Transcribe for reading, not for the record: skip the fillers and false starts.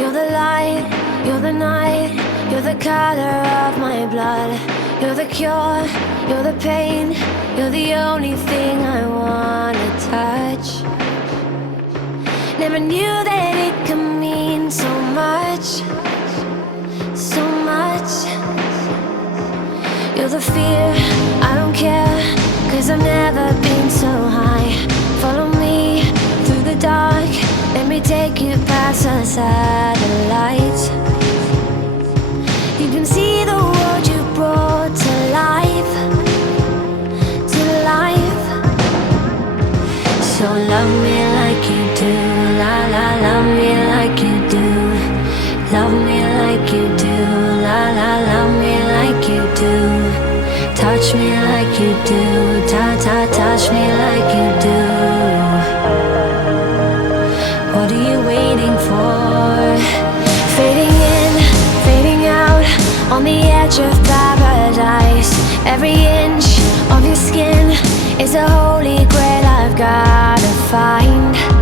You're the light, you're the night, you're the color of my blood. You're the cure, you're the pain, you're the only thing I wanna touch. Never knew that it could mean so much, so much. You're the fear, I don't care, 'cause I've never been so high. Follow me through the dark, let me take you past the satellites. You can see the world you brought to life, to life. So love me like you do, la la, love me like you do. Love me like you do, la la, love me like you do. Touch me like you do, ta ta, touch me like you do. What are you waiting for? Fading in, fading out, on the edge of paradise. Every inch of your skin is a holy grail I've gotta find.